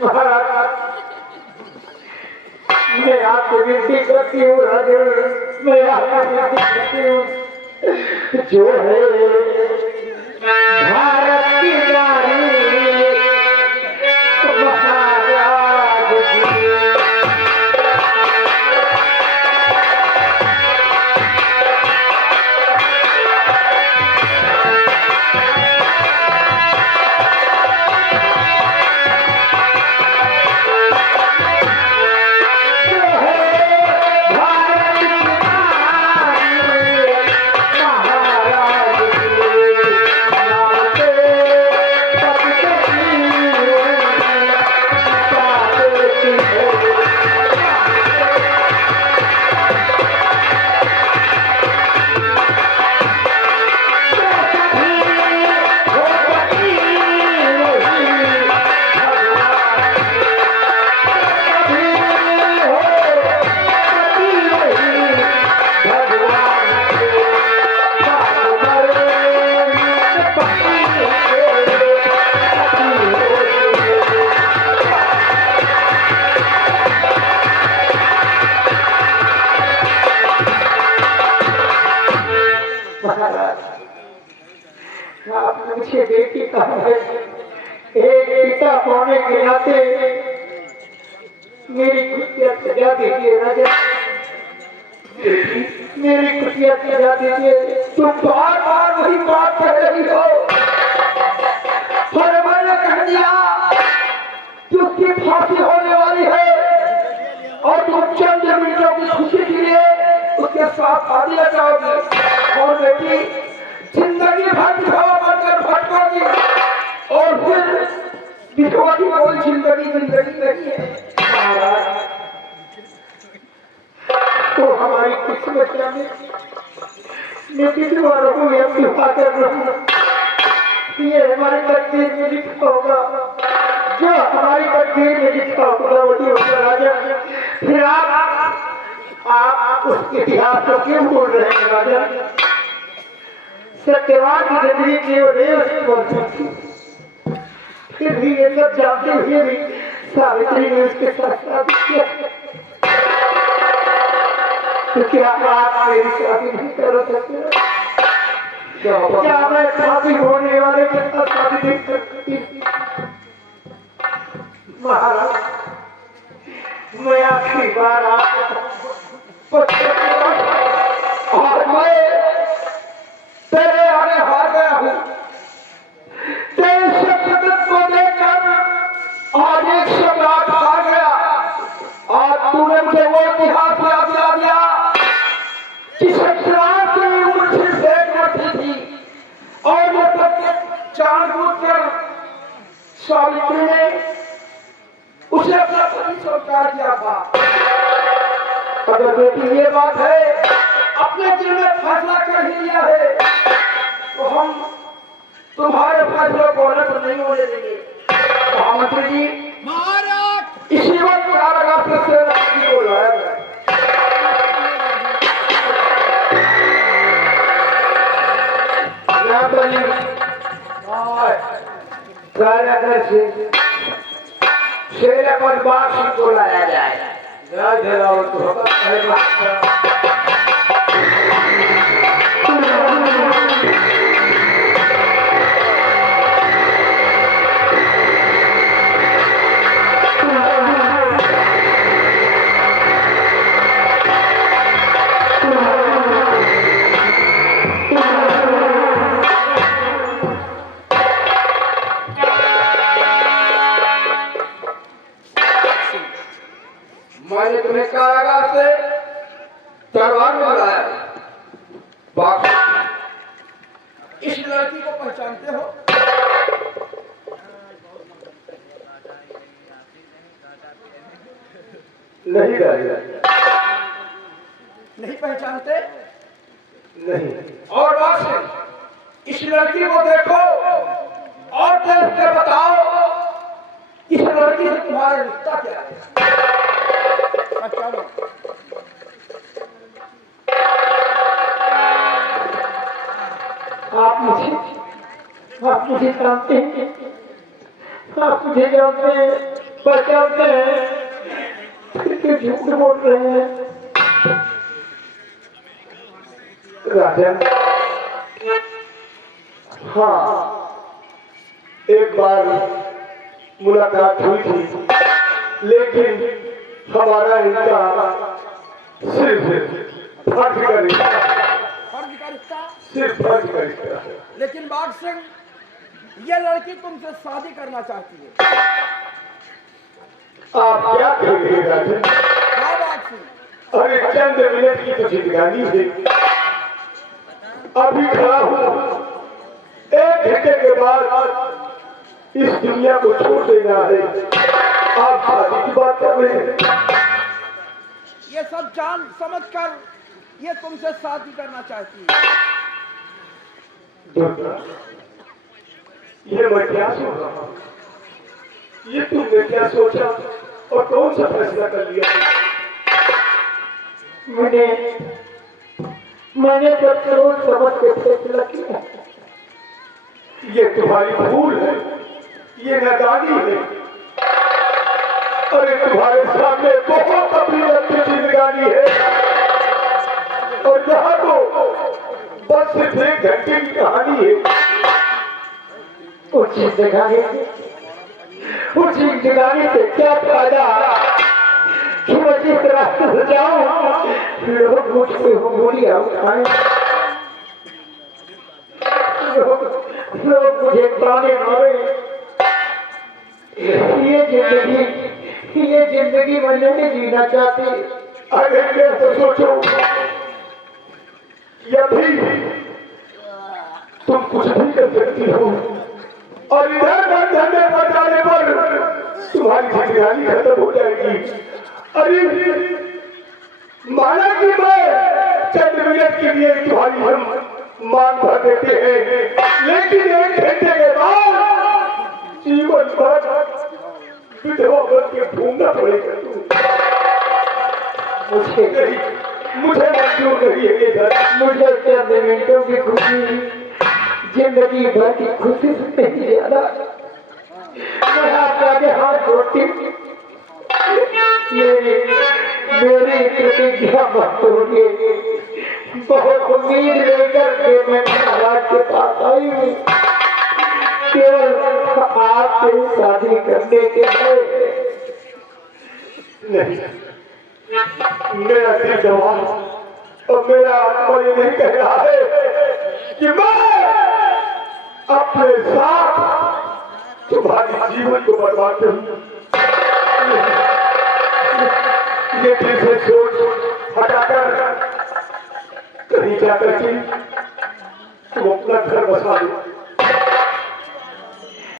महाराज मैं आपसे विनती करती हूँ राजा, मैं आपसे विनती करती हूँ, जो है भारत की नारी महाराज की। आपने मुझे बेटी कहा है, एक पिता होने के नाते मेरी खुशियां सजा दीजिए राजा, मेरी खुशियां सजा दीजिए। तुम बार बार वही बात कर रही हो, पर मैंने कह दिया कि उसकी फांसी होने वाली है और तुम चंद मिनटों की खुशी के लिए उसके साथ शादी लगाओगी और बेटी जिंदगी भर विधवा बनकर भटकोगी और फिर विधवा की कोई जिंदगी नहीं है। तो हमारी किस्मत में मैं विधवाओं को यह विवाह कर रहा हूँ, ये हमारी तकदीर में लिखा होगा, जो हमारी तकदीर में लिखा होगा वही होगा राजा। फिर आप उस इतिहास को क्यों बोल रहे हैं राजा? सत्यवान की जिंदगी की फिर भी ये सब जानते हुए भी सावित्री ने उसके साथ शादी किया, क्योंकि आप मेरी शादी नहीं कर सकते। क्या मैं शादी होने वाले के साथ शादी नहीं कर सकती? महाराज मैं आखिरी बार आपको और मैं तेरे आगे हार गया हूँ। तेरे शब्द को देखकर आज एक शब्द हार गया। आज तूने मुझे वो इतिहास याद दिला दिया कि सत्यवान की उम्र सिर्फ एक वर्ष थी और वो सब जानबूझकर सावित्री ने उसे अपना पति स्वीकार किया था। अगर बेटी ये बात है, अपने दिल में फैसला कर ही लिया है, तो हम तुम्हारे फैसले को गलत नहीं होने देंगे। महामंत्री जी महाराज, इसी वक्त कारागार से राष्ट्रपति को लाया गया। कारागार से शेर पर बासी को लाया जाए। मैंने तुम्हें कारागार से दरबार में लाया। इस लड़की को पहचानते हो? नहीं नहीं पहचानते? नहीं। और बात है, इस लड़की को देखो और देख के बताओ इस लड़की से तुम्हारा रिश्ता क्या है? आप मुझे जानते हैं, आप मुझे जानते हैं। बचाते हैं, फिर क्यों झूठ बोल रहे हैं? राजन, हाँ, एक बार मुलाकात हुई थी, लेकिन हमारा इनका सिर्फ फर्ज का रिश्ता, सिर्फ फर्ज का रिश्ता। लेकिन बाघ सिंह, ये लड़की तुमसे शादी करना चाहती है। आप क्या कह रहे हैं राजन? हाँ बाघ सिंह। अरे चंद मिनट की तो जिंदगानी है, अभी खड़ा हूँ, 1 घंटे के बाद इस दुनिया को छोड़ देना है, आप शादी की बात कर रहे हैं? ये सब जान समझ कर ये तुमसे शादी करना चाहती है। ये मैं क्या सोच रहा हूँ? ये तुमने क्या सोचा और कौन सा फैसला कर लिया? मैंने जब सोच समझ के फैसला किया, ये तुम्हारी भूल है, ये नादानी है। अरे तुम्हारे सामने बहुत अपनी लंबी जिंदगानी है, और यहाँ तो बस सिर्फ 1 घंटे की कहानी है। उस जिंदगानी से क्या फायदा कि मैं जिस तरह से जाऊं, लोग मुझको उंगलियां उठाएं, लोग मुझे ताने मारे। ये जिंदगी मैं नहीं जीना चाहती। अरे मैं तो सोचो कि अभी तुम कुछ भी कर सकती हो, और इधर धरने पर जाने पर तुम्हारी जिंदगानी खत्म हो जाएगी। अरे माना कि मैं चंद मिनट के लिए तुम्हारी हम मान भर देते हैं, लेकिन 1 घंटे के बाद जीवन भर विधवा बन के घूमना पड़ेगा। मुझे मंजूर नहीं है इधर। मुझे चंद मिनटों की खुशी जिंदगी भर की खुशी से नहीं ज्यादा। मैं आपके आगे हाथ जोड़ती हूँ, मेरी प्रतिज्ञा मत तोड़िए। बहुत उम्मीद लेकर के मैं महाराज के पास आई हूँ, केवल आपसे शादी करने के लिए। नहीं, मेरा दिल जवाब और मेरा आत्मा ये नहीं कह रहा है कि मैं अपने साथ तुम्हारे जीवन को बर्बाद करूं। ये दिल से सोच हटाकर कहीं जाकर के तुम अपना घर बसा लो।